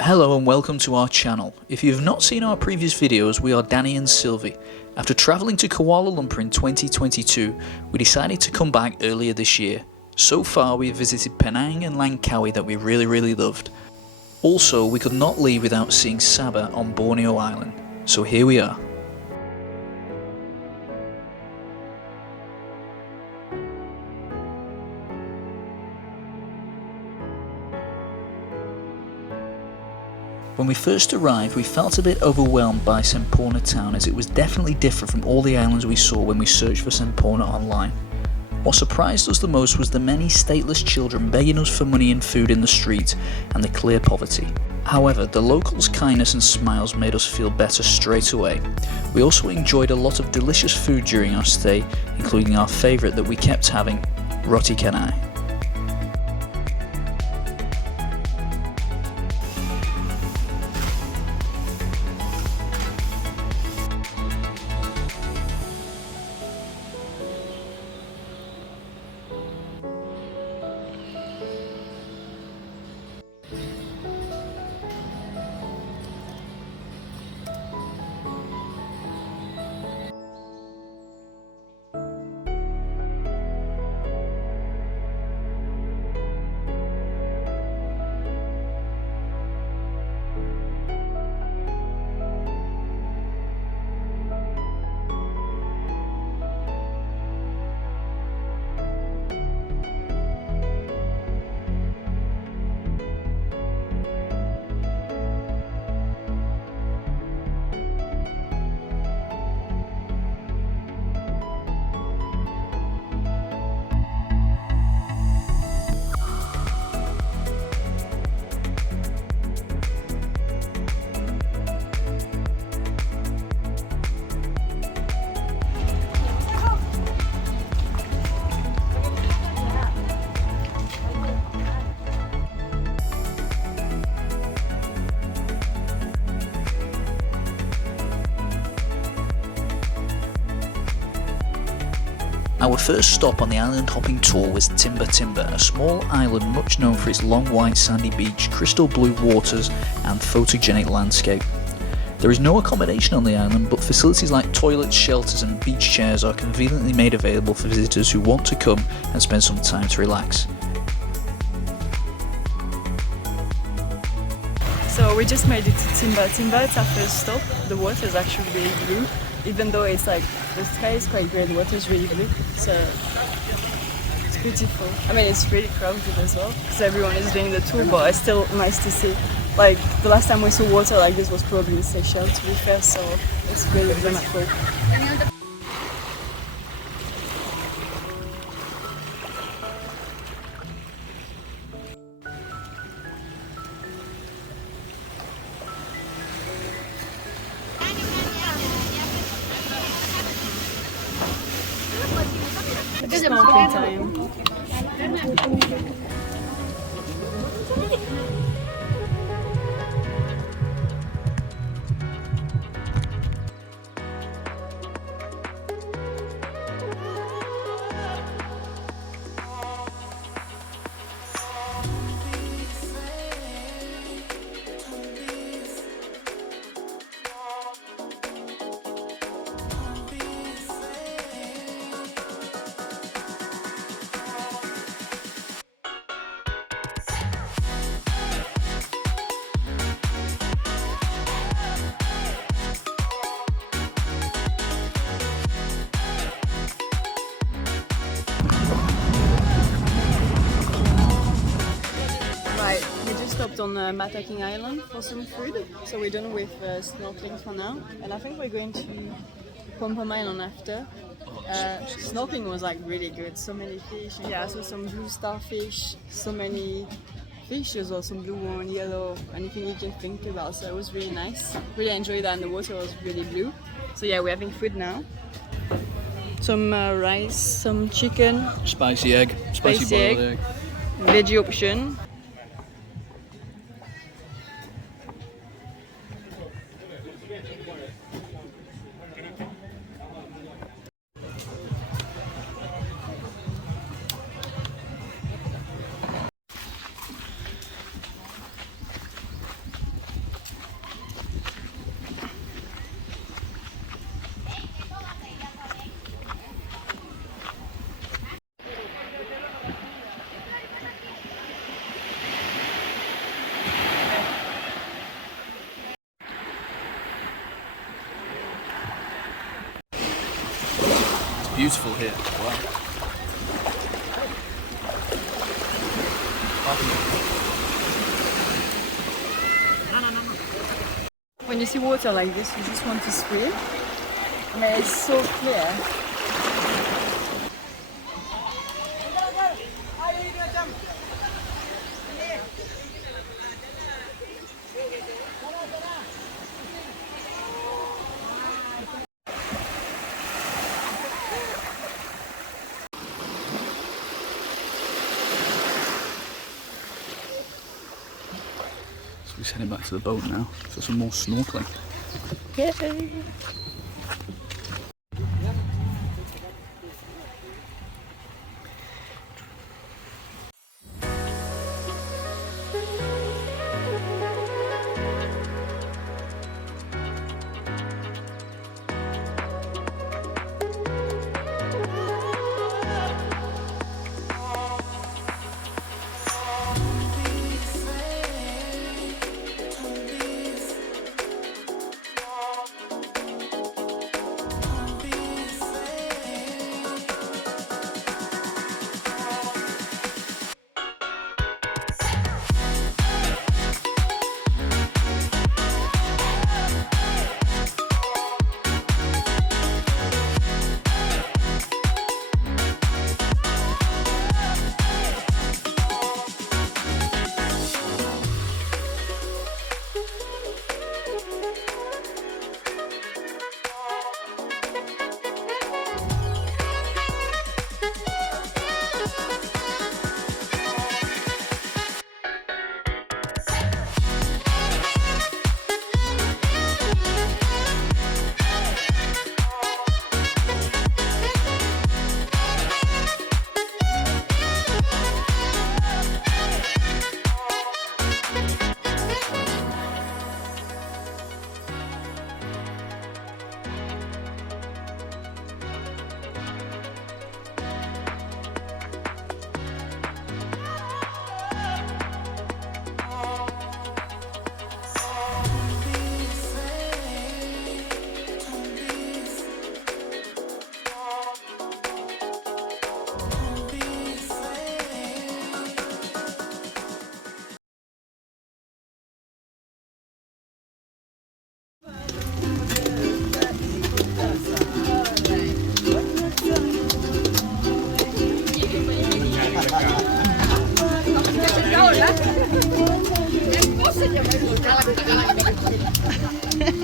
Hello and welcome to our channel. If you have not seen our previous videos, we are Danny and Sylvie. After travelling to Kuala Lumpur in 2022, we decided to come back earlier this year. So far we have visited Penang and Langkawi that we really loved. Also, we could not leave without seeing Sabah on Borneo Island. So here we are. When we first arrived, we felt a bit overwhelmed by Semporna town, as it was definitely different from all the islands we saw when we searched for Semporna online. What surprised us the most was the many stateless children begging us for money and food in the street, and the clear poverty. However, the locals' kindness and smiles made us feel better straight away. We also enjoyed a lot of delicious food during our stay, including our favourite that we kept having, roti canai. Our first stop on the island hopping tour was Timber, a small island much known for its long white sandy beach, crystal blue waters and photogenic landscape. There is no accommodation on the island, but facilities like toilets, shelters and beach chairs are conveniently made available for visitors who want to come and spend some time to relax. So we just made it to Timber. It's our first stop. The water is actually really blue. Even though it's like, the sky is quite grey, the water is really blue, so it's beautiful. I mean, it's really crowded as well, because everyone is doing the tour, but it's still nice to see. Like, the last time we saw water like this was probably in Seychelles, to be fair, so it's really beautiful. It's snorkeling time. Right, we just stopped on Mataking Island for some food, so we're done with snorkeling for now, and I think we're going to Pom Island after. Snorkeling was like really good, so many fish, yeah, I saw some blue starfish, so many fish as well, some blue one, yellow, anything you can think about, so it was really nice. Really enjoyed that, and the water was really blue. So yeah, we're having food now. Some rice, some chicken, Spicy egg, spicy boiled egg, veggie option. beautiful here. Wow. When you see water like this, you just want to swim. I mean, it's so clear. We're just heading back to the boat now for some more snorkeling. Yay!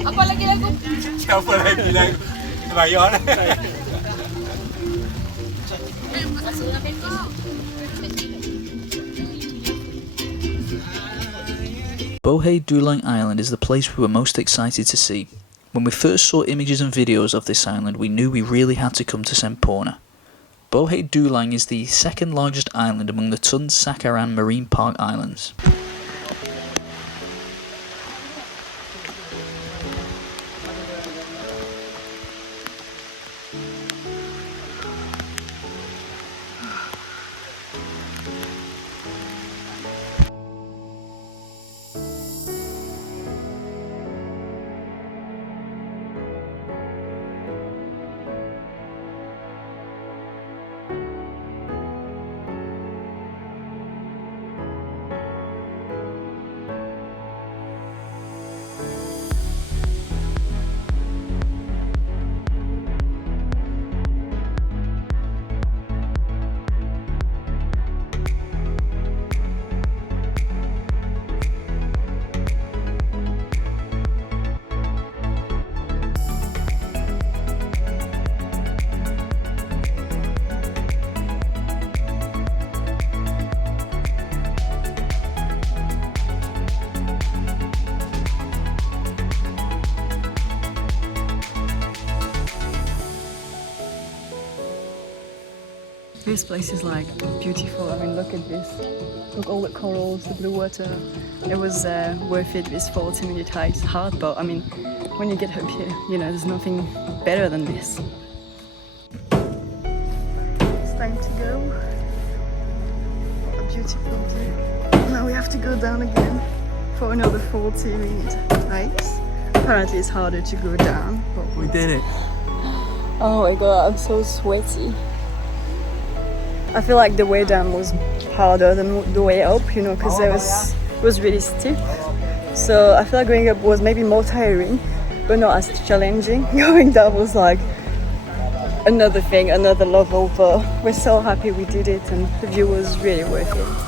Apa lagi lagu? Siapa lagi lagu? Bayar lah. Bohey Dulang Island is the place we were most excited to see. When we first saw images and videos of this island, we knew we really had to come to Semporna. Bohey Dulang is the second largest island among the Tun Sakaran Marine Park Islands. This place is like beautiful. I mean, look at this. Look, all the corals, the blue water. It was worth it. This 40-minute hike. It's hard, but I mean, when you get up here, you know, there's nothing better than this. It's time to go. What a beautiful view. Now we have to go down again for another 40-minute hikes. Apparently, it's harder to go down. But We did it. Oh my god, I'm so sweaty. I feel like the way down was harder than the way up, you know, because it was really steep. So I feel like going up was maybe more tiring, but not as challenging. Going down was like another thing, another level, but we're so happy we did it and the view was really worth it.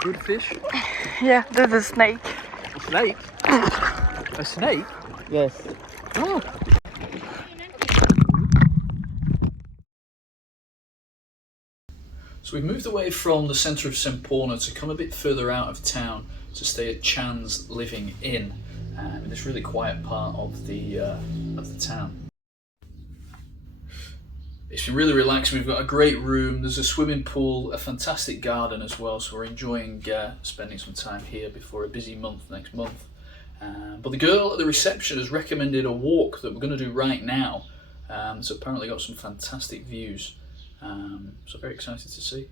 Good fish. Yeah, there's a snake. A snake? A snake? Yes. Oh. So we've moved away from the centre of Semporna to come a bit further out of town to stay at Chan's Living Inn in this really quiet part of the town. It's been really relaxing. We've got a great room, there's a swimming pool, a fantastic garden as well, so we're enjoying spending some time here before a busy month next month. But the girl at the reception has recommended a walk that we're going to do right now. It's apparently got some fantastic views, so very excited to see.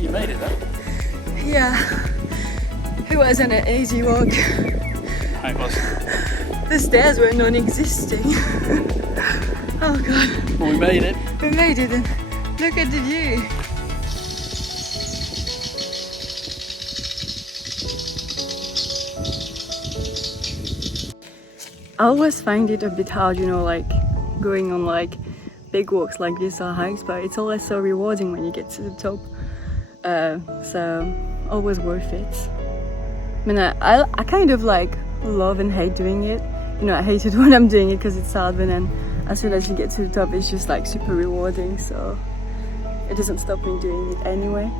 You made it though. Yeah, it wasn't an easy walk. It was. The stairs were non-existing. Oh god. Well, we made it. We made it and look at the view. I always find it a bit hard, you know, like going on like big walks like this or hikes, but it's always so rewarding when you get to the top. So always worth it. I mean, I kind of like love and hate doing it. You know, I hate it when I'm doing it because it's hard, but then as soon as you get to the top, it's just like super rewarding. So it doesn't stop me doing it anyway.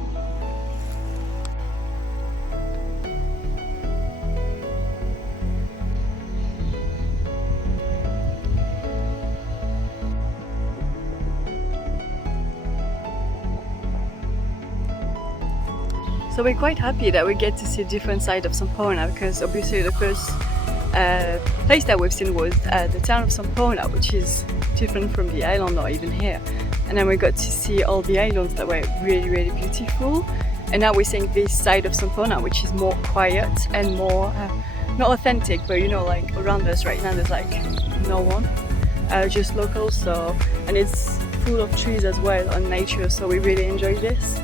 So we're quite happy that we get to see a different side of Semporna, because obviously the first place that we've seen was the town of Semporna, which is different from the island or even here. And then we got to see all the islands that were really, really beautiful. And now we're seeing this side of Semporna, which is more quiet and more, not authentic, but you know, like around us right now there's like no one, just locals. So, and it's full of trees as well and nature, so we really enjoy this.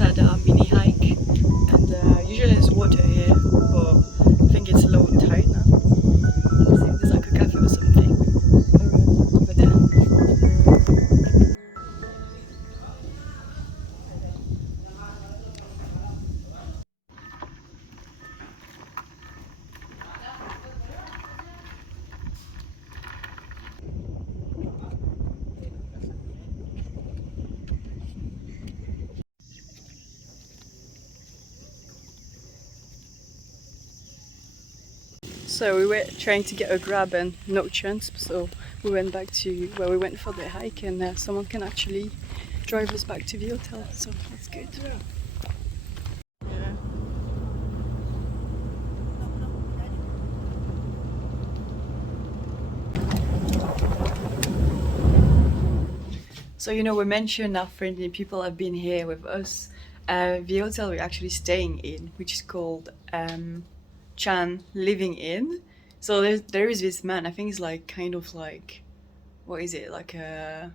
had our mini hike, and usually there's water here, but I think it's low tide now. So there's like a cafe or something over there. So we were trying to get a grab and no chance, so we went back to where we went for the hike, and someone can actually drive us back to the hotel, so that's good. Yeah. So you know, we mentioned how friendly people have been here with us. The hotel we're actually staying in, which is called Chan Living Inn. So there is this man, I think he's like kind of like, what is it, like a...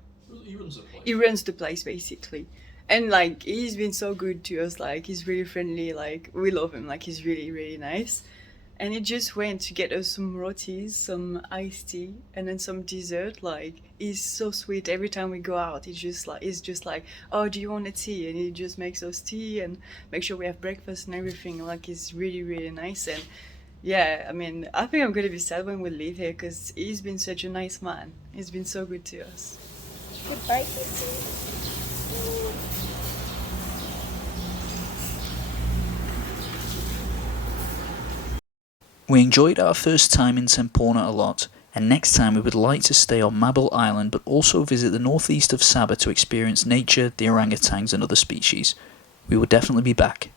He runs the place basically. And like, he's been so good to us, like he's really friendly, like we love him, like he's really, really nice. And he just went to get us some rotis, some iced tea, and then some dessert. Like, he's so sweet. Every time we go out, he's just like, oh, do you want a tea? And he just makes us tea and make sure we have breakfast and everything. Like, he's really, really nice. And yeah, I mean, I think I'm gonna be sad when we leave here because he's been such a nice man. He's been so good to us. Goodbye. We enjoyed our first time in Semporna a lot, and next time we would like to stay on Mabel Island but also visit the northeast of Sabah to experience nature, the orangutans and other species. We will definitely be back.